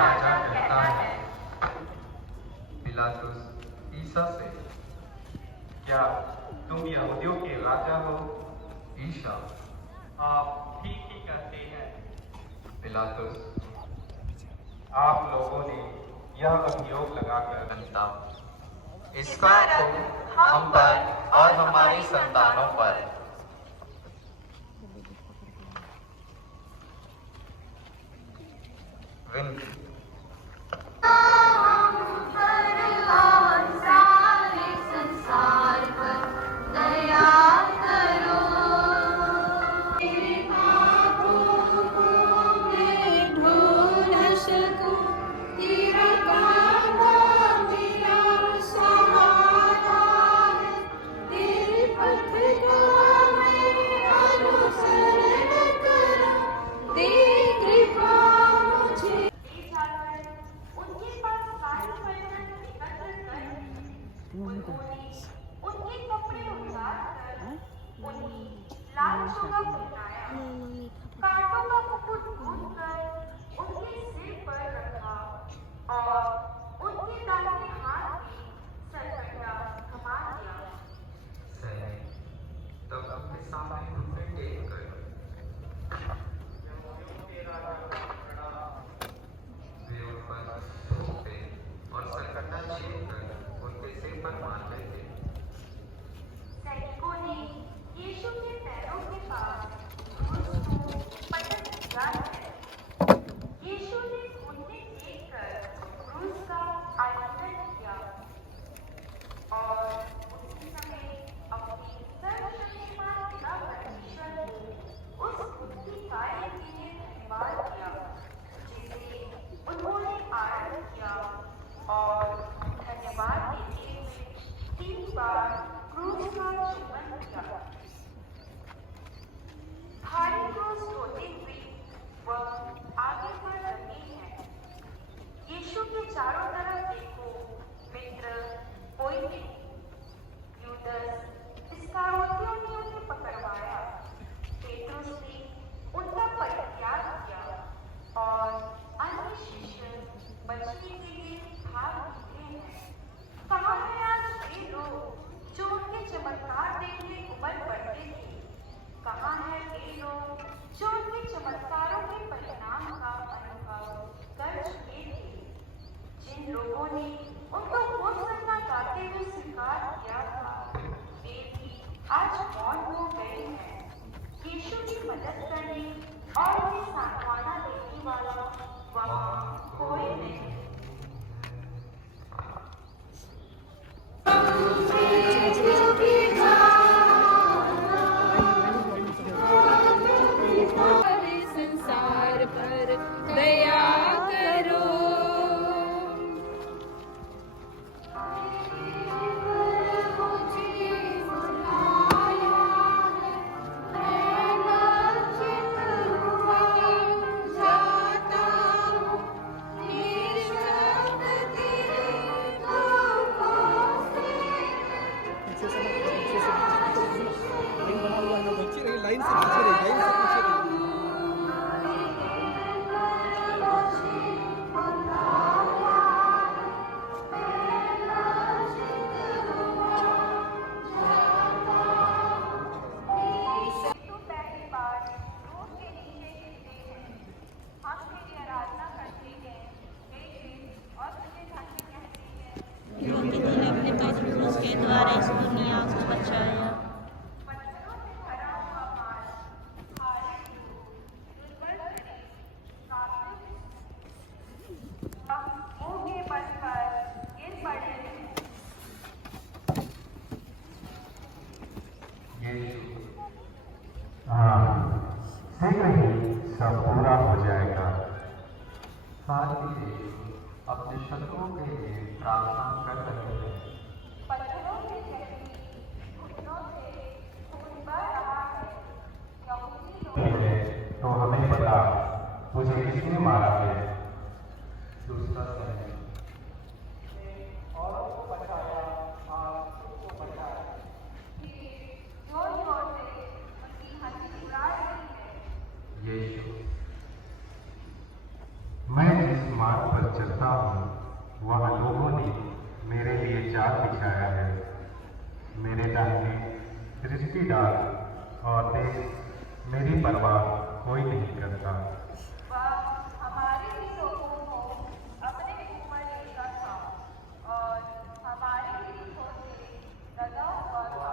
राजा कहता है। पिलातुस ईसा से, क्या तुम यहूदियों के राजा हो? ईसा, आप ठीक ही कहते हैं। पिलातुस, आप लोगों ने यह अभियोग लगाकर बनता इसका खून हम पर और हमारी संतानों पर विनती। उनके कपड़े उतार कर उन्हें लाल चोगा पहनाया, कांटों का मुकुट गूंथकर उनके सिर पर रखा और उनके दाहिने हाथ में सरकंडा थमा दिया। सैनिक तब अपने सामने घुटने टेक कर वे उन पर थूकते और सरकंडा छीनकर उनके सिर पर मारते थे। सैनिकों ने यीशु के पैरों के पास क्रूस को पटक दिया है। यीशु ने घुटने टेक कर क्रूस का आलिंगन किया और उसी समय अपनी सर्वशक्तिमान पिता परमेश्वर को उस बुद्धि कार्य के लिए धन्यवाद दिया जिसे उन्होंने आरंभ किया, और धन्यवाद देते हुए 3 बार क्रूस का चुम्बन किया। भारी क्रूस ढोते हुए वह आगे बढ़ रहे हैं। यीशु के चारों तरफ देखो, मित्र कोई नहीं। यूदस इस्करियोती ने उन्हें पकड़वाया। पेट्रुस ने उनका परित्याग किया और अन्य शिष्य बचने के लिए भाग निकले हैं। कहाँ हैं आज वे लोग जो उनके चमत्कार देखने उमड़ पड़ते थे? कहाँ हैं वे लोग जो उनके चमत्कारों के परिणाम का अनुभव कर चुके थे? जिन लोगों ने उनको मुफ्त गाते हुए स्वीकार किया था, वे भी आज मौन हो गए हैं। यीशु की मदद करने और उन्हें सांत्वना देने वाला वहाँ कोई नहीं। संसार पर दया करो। लाइन से पीछे रही, लाइन से पीछे रही। क्योंकि तूने अपने पवित्र क्रूस के द्वारा इस दुनिया को बचाया। शीघ्र ही सब पूरा हो जाएगा। साथ ही यीशु अपने शत्रुओं के लिए प्रार्थना कर रहे हैं। पत्थरों से जकड़ी घुटनों से खून बह रहा है। यहूदी लोग तो हमें बता, मुझे किसने मारा है? दूसरा सैनिक, जोर-जोर से उनकी हंसी उड़ा रही है। यीशु, मैं जिस मार्ग पर चलता हूँ वहाँ लोगों ने मेरे लिए जाल बिछाया है। मेरे दाहिने रिश्तेदार और देश मेरी परवाह कोई नहीं करता। वह हमारे ही लोगों को अपने ऊपर लेता था और हमारे ही से लगा हुआ था।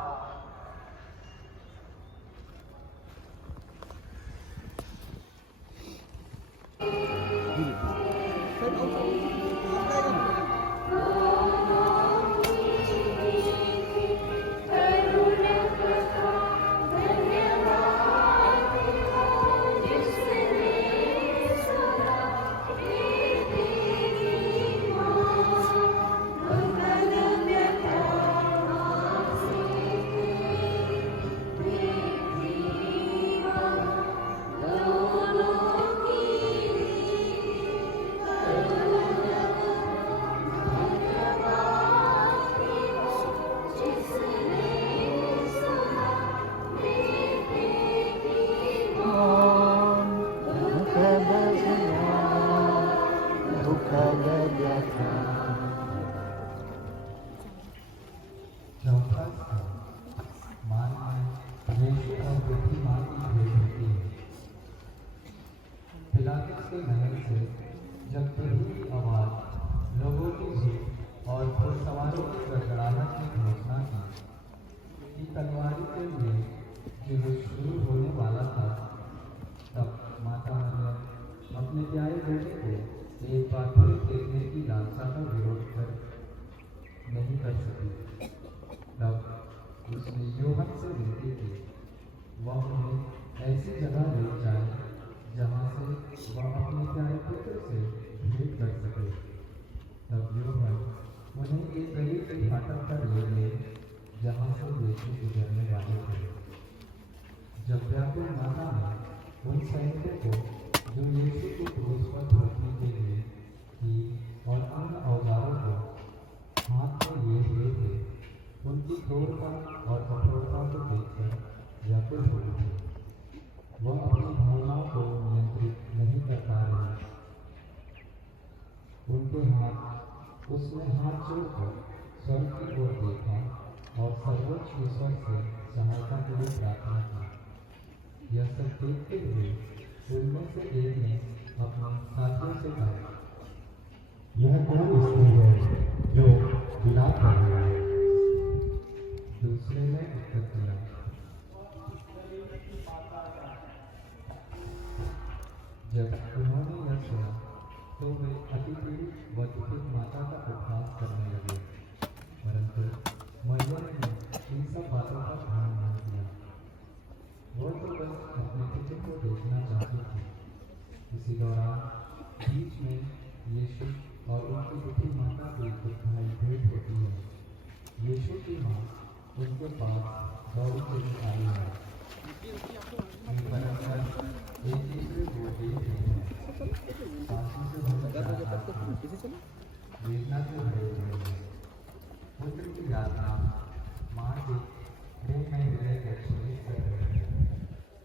चौथा स्थान मान में यीशु और बुद्धिमान की भेंट होती है। पिलातुस के महल से जब प्रभु की आवाज लोगों की भीड़ और घुड़सवारों की गड़गड़ाहट ने घोषणा की कि तलवारी के लिए युद्ध शुरू होने वाला था, तब माता मरियम अपने प्यारे बेटे को एक बार फिर देखने की लालसा का विरोध नहीं कर सकी। तब उसने यूहन्ना से विनती की वह उन्हें ऐसी जगह ले जाए जहाँ से वह अपने प्यारे पुत्र से भेंट कर सके। तब यूहन्ना उन्हें एक गली के फाटक पर ले गए जहाँ से यीशु गुजरने वाले थे। जब व्याकुल माता ने उन सैनिकों को जो यीशु को क्रूस पर रोकने के लिए तीर और अन्य औजारों को हाथ में लिए हुए थे, उनकी क्रूरता और कठोरता को देखकर व्याकुल हो उठी। वह अपनी भावनाओं को नियंत्रित नहीं कर पा रही। उसने हाथ जोड़कर स्वर्ग की ओर देखा और सर्वोच्च ईश्वर से सहायता के लिए प्रार्थना की। यह सब देखते हुए उनमें से एक ने अपने साथियों से कहा, यह कौन स्त्री है जो विलाप कर रही है? दूसरे ने उत्तर दिया, जब उन्होंने यह सुना तो वे अति पीड़ित व दुखित माता का उपहास करने लगे, परंतु मरियम ने इन सब बातों का ध्यान नहीं दिया। वह तो बस अपने पुत्र को देखना चाहती थी। इसी दौरान बीच में यीशु और उनकी दुखी माता की दुखदाई भेंट होती है। यीशु की माँ उनके पास दौड़ी चली आई है। एक दूसरे को देख रहे हैं, सासू से वेदना से भरे हुए हैं। पुत्र की यातना माँ के प्रेम में हृदय को क्षोभित कर रहे हैं।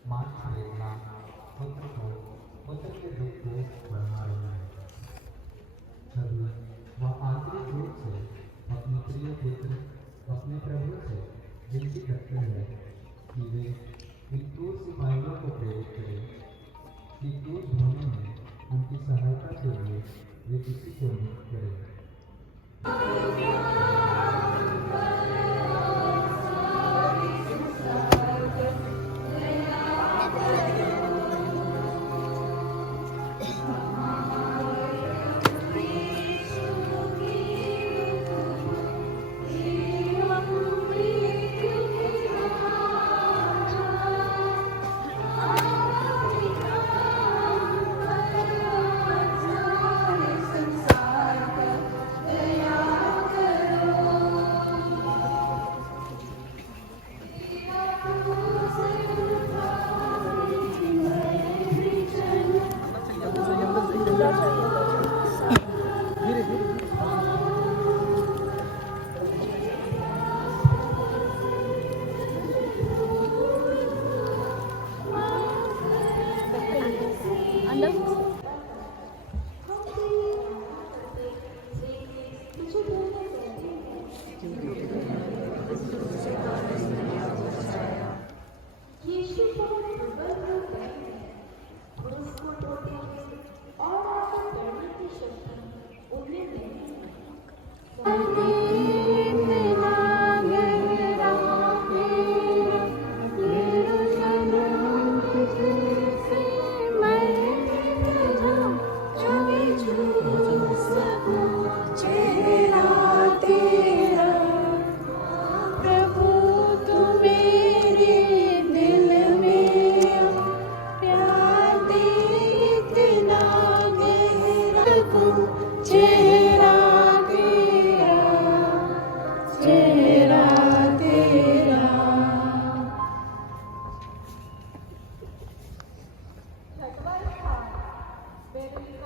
माँ की वेदना पुत्र के दुख को बढ़ा रही है। तभी वह आंतरिक रूप से अपने प्रिय पुत्र अपने प्रभु से विनती करते हैं कि वे इन क्रूर सिपाहियों को प्रेरित करें कि क्रूस ढोने में उनकी सहायता के लिए वे किसी को नियुक्त करें। संसार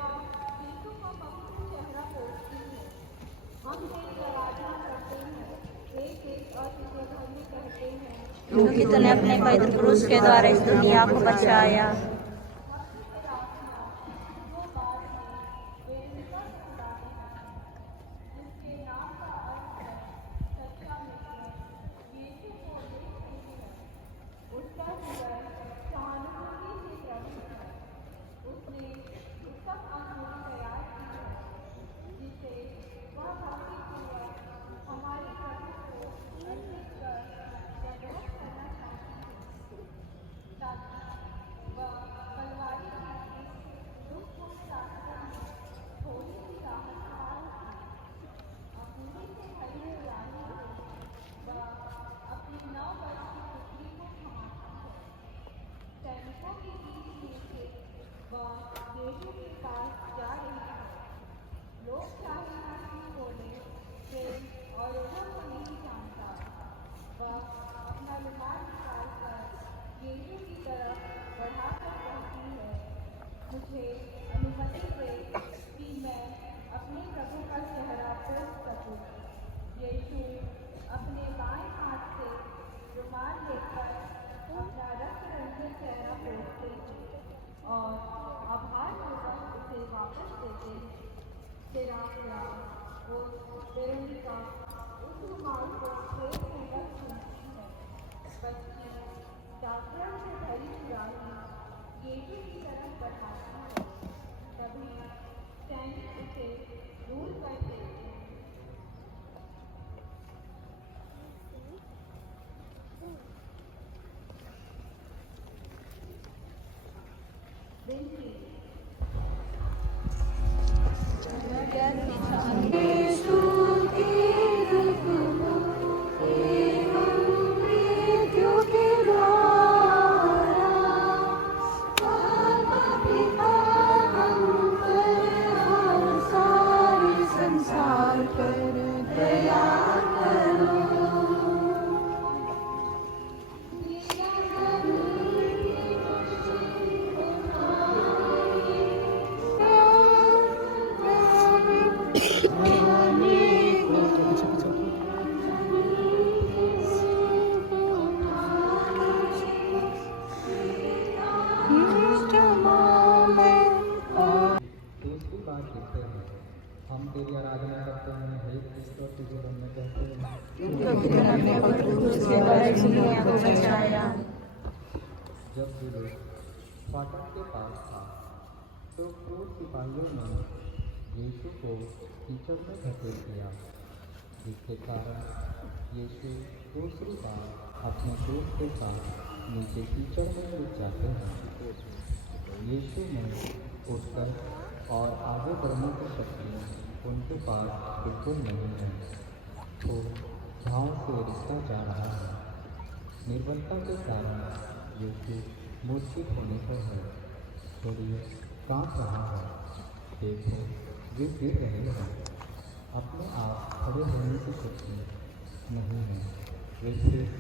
यीशु का पवित्र चेहरा पोंछती हूँ। हम तेरी आराधना करते हैं, एक एक और तुझे धन्य कहते हैं। क्योंकि तूने अपने पवित्र क्रूस के द्वारा इस दुनिया को बचाया। मुझे अनुमति दे कि मैं अपने प्रभु का चेहरा पोंछ सकूं। यीशु अपने बाएं हाथ से रुमाल लेकर अपना रक्त रंजित चेहरा पोंछते हैं और आभार पूर्वक उसे वापस देते हैं। तेरा प्यार और वेरोनिका उस रुमाल को प्रेमपूर्वक छूती है। बच्ची जागरण से भरी सुराही यीशु की तरफ बढ़ाती है। तभी सैनिक उसे दूर कर देते हैं। बिनती दूसरी बात लिखते हैं, हम तेरी आराधना करते हैं, हे कृष्ण तुझे धन्य कहते हैं। क्योंकि तूने अपने पवित्र क्रूस के द्वारा इस दुनिया को बचाया। जब भी लोग फाटक के पास था तो क्रूर सिपाहियों ने यीशु को कीचड़ में धकेल दिया, जिसके कारण यीशु दूसरी बार अपने क्रूस के साथ नीचे कीचड़ में गिर जाते हैं। यीशु में उठकर और आगे बढ़ने की शक्ति उनके पास बिल्कुल नहीं है। तो घाव से रिश्ता जा रहा है। निर्बलता के कारण यीशु मूर्छित होने पर है, शरीर कांप रहा है। देखो वे गिर रहे हैं, अपने आप खड़े होने की शक्ति नहीं है, वे सिर्फ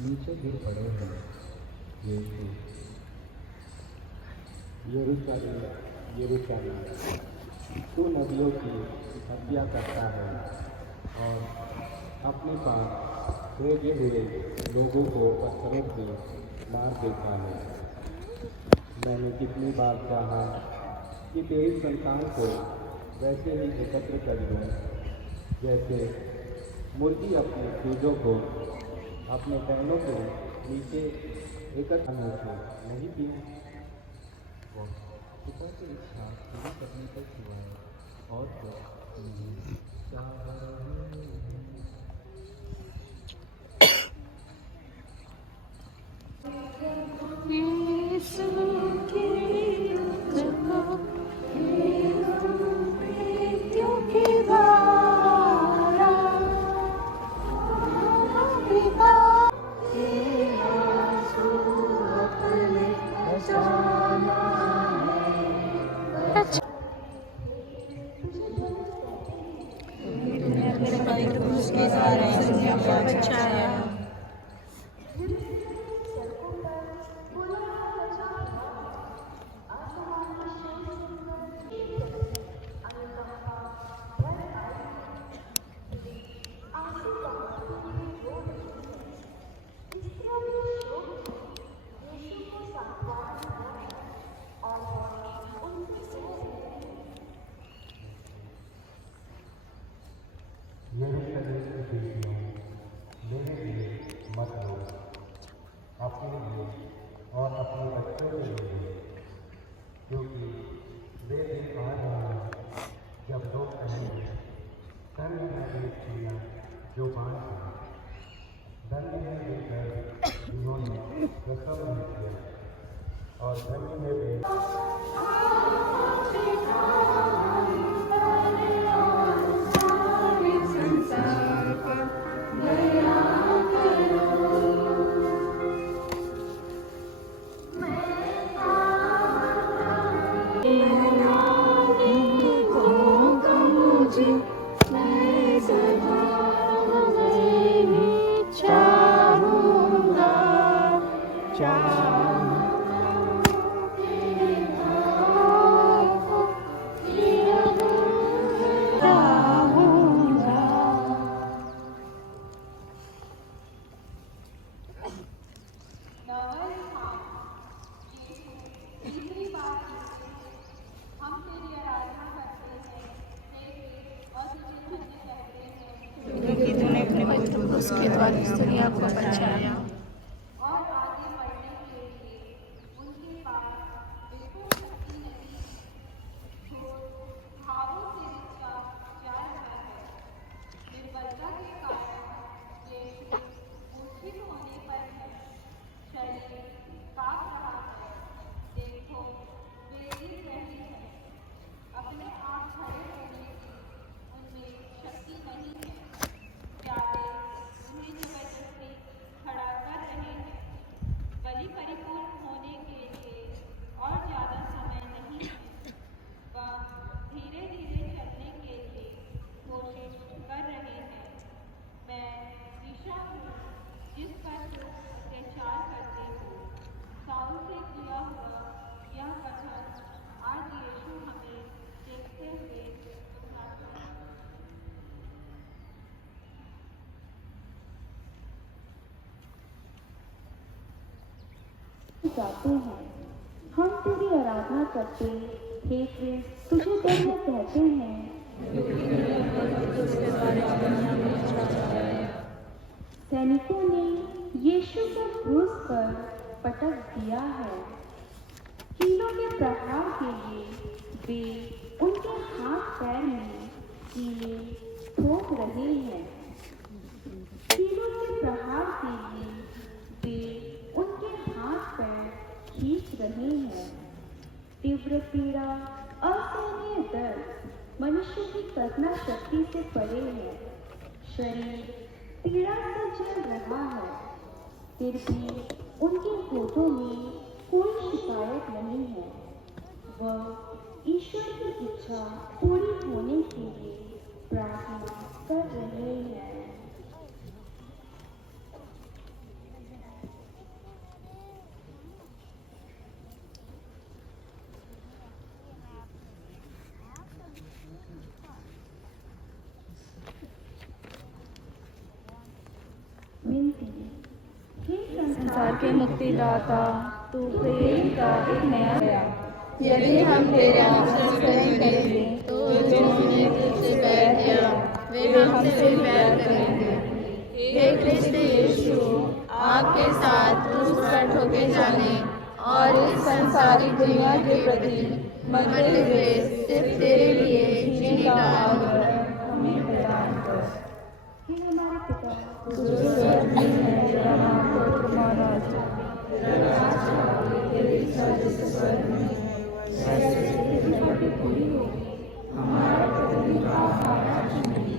नीचे गिर पड़े हैं। यीशु यरूशलेम यरूशलेम, तू नदियों की हत्या करता है और अपने पास भेजे हुए लोगों को पत्थरों से मार देता है। मैंने कितनी बार चाहा कि तेरी संतान को वैसे ही एकत्र कर दूँ, जैसे मुर्गी अपने चूजों को अपने पैरों के नीचे एकत्र करने से नहीं थी। पिता की इच्छा पूरी करने के सिवाय और कुछ नहीं चाह रहे हैं। अपने पवित्र क्रूस के द्वारा इस दुनिया को बचाया। मैं सदा तुम्हें ही चाहूँगा, तेरे नाम को चाहूँगा। क्योंकि तूने अपने पवित्र क्रूस के द्वारा इस दुनिया को बचाया। और आगे बढ़ने के लिए उनके पास बिल्कुल शक्ति नहीं है। जो भावों से रिश्ता जा रहा है, निर्बलता के कारण यीशु मूर्छित होने पर है, शरीर कांप रहा है। देखो, वे गिर रहे हैं, अपने आप खड़े होने की उनमें शक्ति नहीं है। प्यारे उन्हें जबरदस्ती खड़ा कर रहे हैं। बलि परिपूर्ण होने के लिए और ज़्यादा समय नहीं है। वह धीरे धीरे चलने के लिए कोशिश कर रहे हैं। मैं ईशा हूँ जिस पर तुम अत्याचार करते हो। साउल से किया हुआ यह कथन आज यीशु हमें देखते हुए सुनाता है। जाते हैं, हम तेरी आराधना करते, हे कृष्ण, तुझे धन्य कहते हैं। सैनिकों ने यीशु को क्रूस पर पटक दिया है। कीलों के प्रहार के लिए वे उनके हाथ पैर में कीले ठोक रहे हैं। कीलों के प्रहार के लिए वे उनके हाथ पैर खींच रहे हैं। तीव्र पीड़ा, असहनीय दर्द मनुष्य की कल्पना शक्ति से परे है। शरीर पीड़ा से जल रहा है, फिर भी उनके होठों में कोई शिकायत नहीं है। वह ईश्वर की इच्छा पूरी होने के लिए प्रार्थना कर रहे हैं। संसार के मुक्तिदाता, तू प्रेम का एक नया दया। यदि हम तेरे अनुसरण करेंगे तो जिन्होंने तुझसे बैर किया वे हमसे बैर करेंगे। हे कृष्ण यीशु, आपके साथ क्रूस पर ठोके जाने और इस संसारिक दुनिया के प्रति मरते हुए सिर्फ तेरे लिए जीने का अवसर हमें प्रदान कर। हे हमारे पिता, जो स्वर्ग में है, तेरा नाम तुम्हारा तेरी इच्छा जैसे स्वर्ग में है वैसे पृथ्वी पूरी होगी। हमारा प्रतिदिन का आहार आज हमें दे,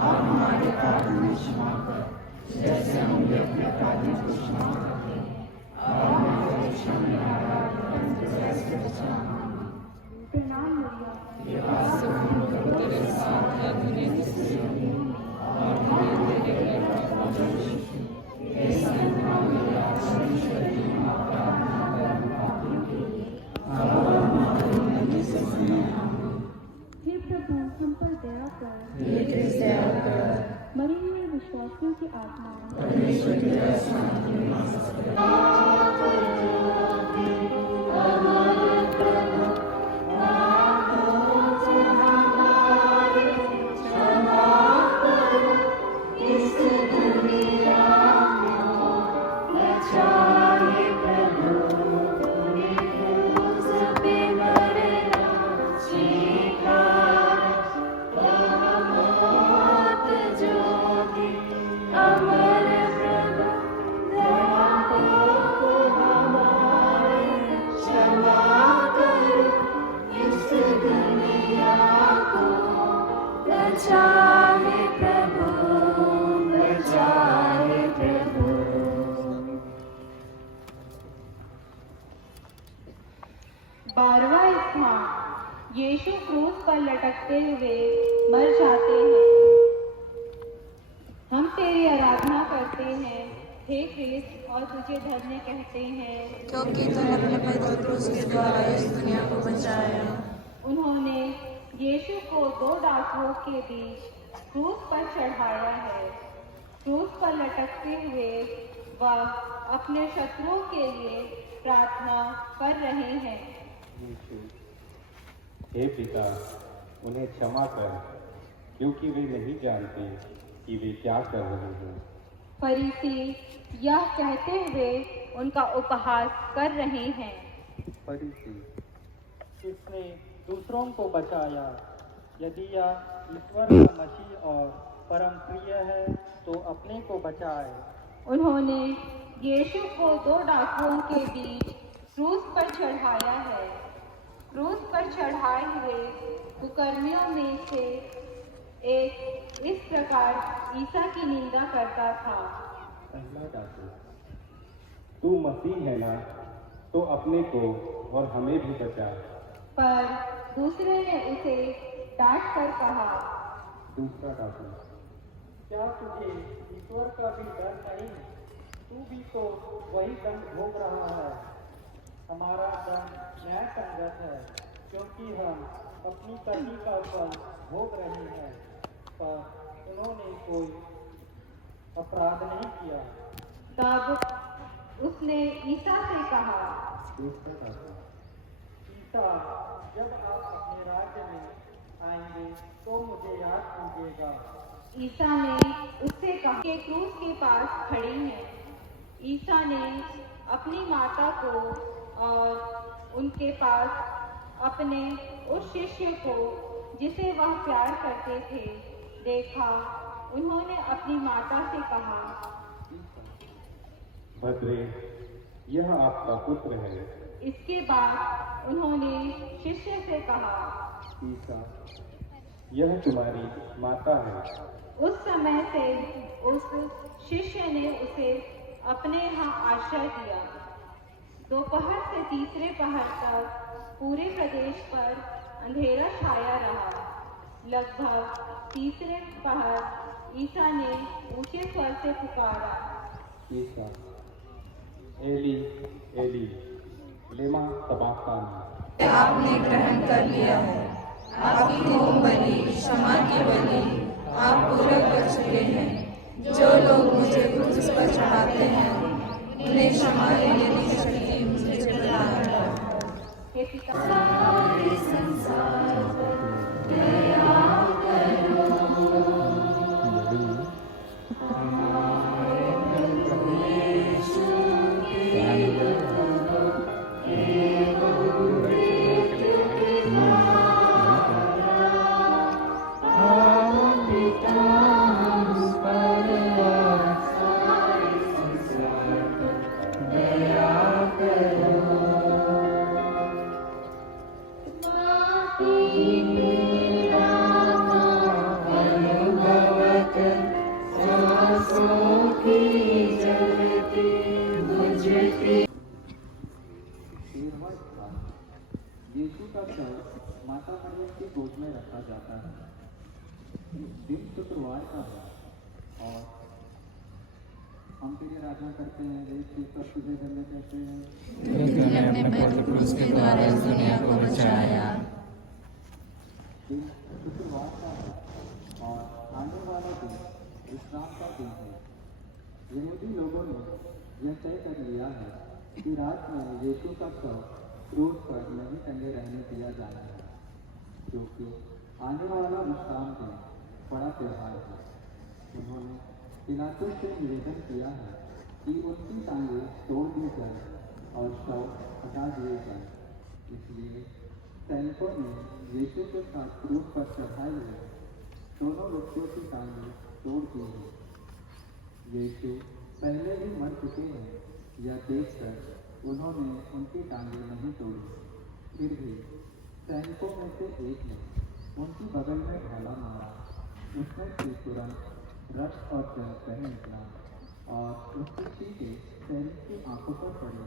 और हमारे अपराध हमें क्षमा कर जैसे हम भी अपने अपराधियों को क्षमा करते हैं, और हमारे परीक्षा में न डाल, परंतु से बचा हमें। प्रणाम मरियम, तेरे साथ है तूने किसी और तेरे तेरे घर का शिशु हे संत मारिया परमेश्वर की माँ प्रार्थना कर पापियों के लिए अब और हमारी मरने से समय आमीन। हे प्रभु, हम पर दया कर। हे कृष्ण दया कर। मरे हुए विश्वासियों की आत्मा परमेश्वर की दया शांति में वास करे। अमर प्रभु दया को पर लटकते हुए मर जाते हैं। हम तेरी आराधना करते हैं हे क्रिस्त और तुझे धन्य कहते हैं, क्योंकि तूने अपने पवित्र क्रूस के द्वारा इस दुनिया को बचाया। उन्होंने यीशु को दो डाकुओं के बीच क्रूस पर चढ़ाया है। क्रूस पर लटकते हुए वह अपने शत्रुओं के लिए प्रार्थना कर रहे हैं। यीशु, हे पिता, उन्हें क्षमा कर, क्योंकि वे नहीं जानते कि वे क्या कर रहे हैं। फरीसी यह कहते हुए उनका उपहास कर रहे हैं। फरीसी, इसने दूसरों को बचाया। यदि यह ईश्वर का मसीह और परम प्रिय है तो अपने को बचाए। उन्होंने यीशु को दो डाकुओं के बीच क्रूस पर चढ़ाया है। क्रूस पर चढ़ाए हुए कुकर्मियों में से एक इस प्रकार ईसा की निंदा करता था। पहला डाकू, तू मसीह है ना, तो अपने को और हमें भी बचा। पर दूसरे ने उसे डांट कर कहा। दूसरा डाकू, क्या तुझे ईश्वर का भी डर नहीं? तू भी तो वही दंड भोग रहा है। हमारा दंड न्याय संगत है, क्योंकि हम अपनी करनी का फल भोग रहे हैं, पर उन्होंने कोई अपराध नहीं किया। तब उसने ईसा से कहा। दूसरा डाकू, ईसा, जब आप अपने राज्य में आएंगे तो मुझे याद कीजिएगा। ईसा ने उससे कहा कि क्रूस के पास खड़ी है। ईसा ने अपनी माता को और उनके पास अपने उस शिष्य को जिसे वह प्यार करते थे देखा। उन्होंने अपनी माता से कहा, भद्रे, यह आपका पुत्र है। इसके बाद उन्होंने शिष्य से कहा, ईसा, यह तुम्हारी माता है। उस समय से उस शिष्य ने उसे अपने यहाँ आश्रय दिया। दोपहर से तीसरे पहर तक पूरे प्रदेश पर अंधेरा छाया रहा। लगभग तीसरे पहर ईसा ने ऊंचे स्वर से पुकारा, ईसा, एली एली लेमा सबक्तानी। आपने ग्रहण कर लिया है। आपकी होम बलि, क्षमा की बलि आप पूरा कर चुके हैं। जो लोग मुझे क्रूस पर चढ़ाते हैं उन्हें क्षमा देने की शक्ति मुझे प्रदान कर। हे पिता, सारे संसार पर दया करो। हमारे प्रभु यीशु के यीशु का शव माता मरियम की गोद में रखा जाता है। दिन शुक्रवार का है और हम तेरी आराधना करते हैं। वे सब तुझे धन्य कहते हैं, तूने अपने पवित्र क्रूस के द्वारा इस दुनिया को बचाया। दिन शुक्रवार का है और आने वाला दिन विश्राम का दिन है। यहूदी लोगों ने यह तय कर लिया है कि रात में यीशु का शव क्रूस पर नहीं टंगे रहने दिया जाना है, क्योंकि आने वाला विश्राम दिन बड़ा त्योहार है। उन्होंने पिलातुस से निवेदन किया है कि उनकी टांगें तोड़ दी जाए और शव हटा दिए जाए। इसलिए सैनिकों ने यीशु के साथ क्रूस पर चढ़ाए हुए दोनों व्यक्तियों की टांगें तोड़ दी हैं। यीशु पहले ही मर चुके हैं, यह देखकर उन्होंने उनकी टांगें नहीं तोड़ी। फिर भी सैनिकों में से एक ने उनकी बगल में भाला मारा। उसमें से तुरंत रक्त और जल बह निकला और उसकी चीखें सैनिक की आंखों पर पड़ी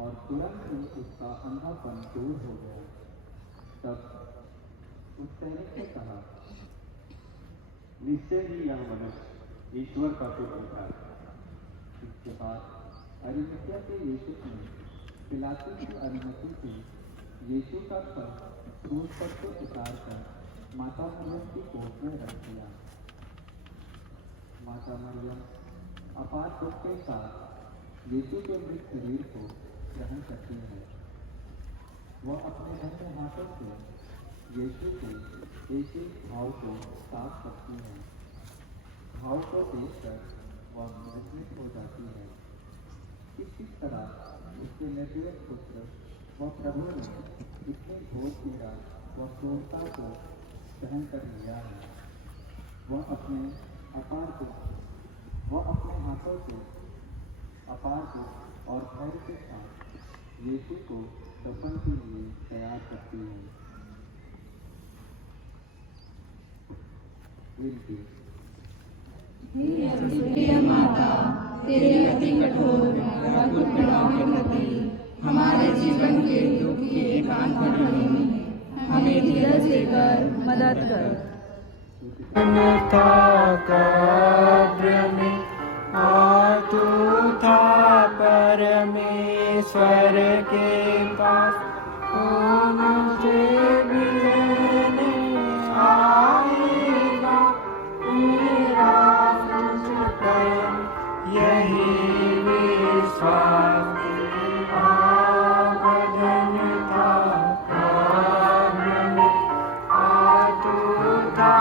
और तुरंत ही उसका अंधापन दूर हो गया। तब उस सैनिक ने कहा, निश्चय ही यह मनुष्य ईश्वर का पुत्र था। इसके बाद अरिमतिया के यूसुफ ने पिलातुस की अनुमति से यीशु का सर क्रूस पर से उतार कर माता मरियम की गोद में रख दिया। माता मरियम अपार दुख के साथ यीशु के मृत शरीर को ग्रहण करती है। वह अपने धन्य हाथों से यीशु के एक एक भाव को साफ करती है। भाव को देखकर वह विस्मित हो जाती है कि किस तरह उसके निर्दोष पुत्र व प्रभु ने इतने घोर पीड़ा व क्रूरता को सहन कर लिया है। वह अपने हाथों से अपार दुख और भय के साथ यीशु को दफन के लिए तैयार करती है। विनती। प्रिय माता, तेरे अति कठोर व पीड़ाओं के प्रति हमारे जीवन के दुख की एकांत घड़ी में हमें धीरज देकर मदद कर। कब्र में और तू था परमेश्वर के पास, मुझे मिलने आएगा मेरा तुझ पर यही विश्वास। आगन था कब्र में और तू था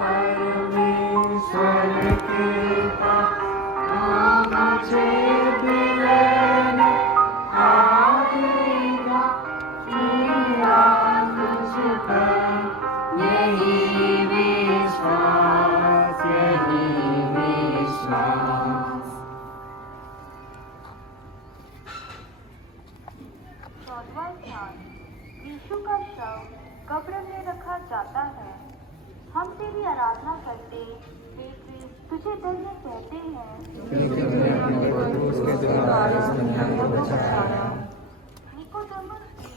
परमेश्वर के पास, मुझे मिलने आएगा मेरा तुझ पर यही विश्वास, यही विश्वास। 14वां ध्यान। यीशु का शव कब्र में रखा जाता है। हम तेरी आराधना करते वे तुझे धन्य कहते हैं। निकोदेमुस की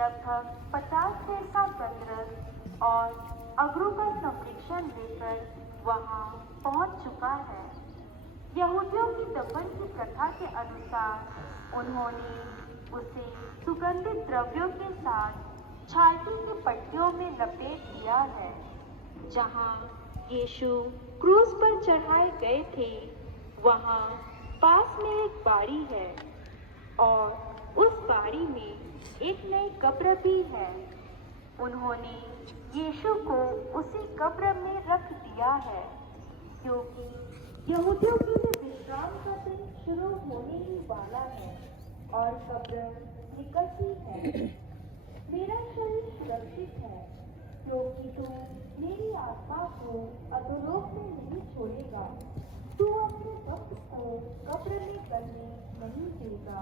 लगभग 50 सेर का संग्रह और अगरू का संरक्षण लेकर वहां पहुंच चुका है। यहूदियों की दफन की प्रथा के अनुसार उन्होंने उसे सुगंधित द्रव्यों के साथ छाती की पट्टियों में लपेट दिया है। जहां यीशु क्रूस पर चढ़ाए गए थे वहां पास में एक बाड़ी है और उस बाड़ी में एक नई कब्र भी है। उन्होंने यीशु को उसी कब्र में रख दिया है क्योंकि यहूदियों के लिए विश्राम का दिन शुरू होने ही वाला है और कब्र निकट ही है। मेरा शरीर सुरक्षित है क्योंकि तू मेरी आत्मा को अधोलोक में नहीं छोड़ेगा। तू अपने भक्त को कब्र में करने नहीं देगा।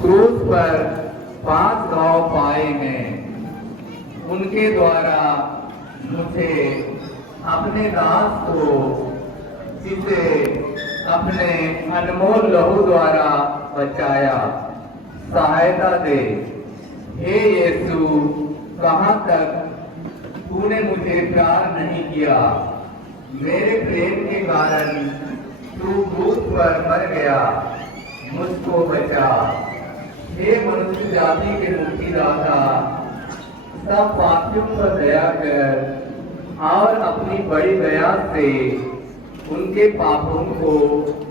क्रूस पर 5 घाव पाए हैं। उनके द्वारा मुझे अपने दास को, जिसे अपने अनमोल लहू द्वारा बचाया, सहायता दे। हे यीशु, कहाँ तक तूने मुझे प्यार नहीं किया। मेरे प्रेम के कारण तू क्रूस पर मर गया, मुझको बचा। हे मनुष्य जाति के मुक्तिदाता, सब पापियों पर दया कर और अपनी बड़ी दया से उनके पापों को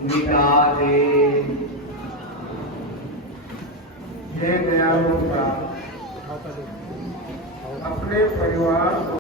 मिटा दे। हे दयालु पिता, अपने परिवार को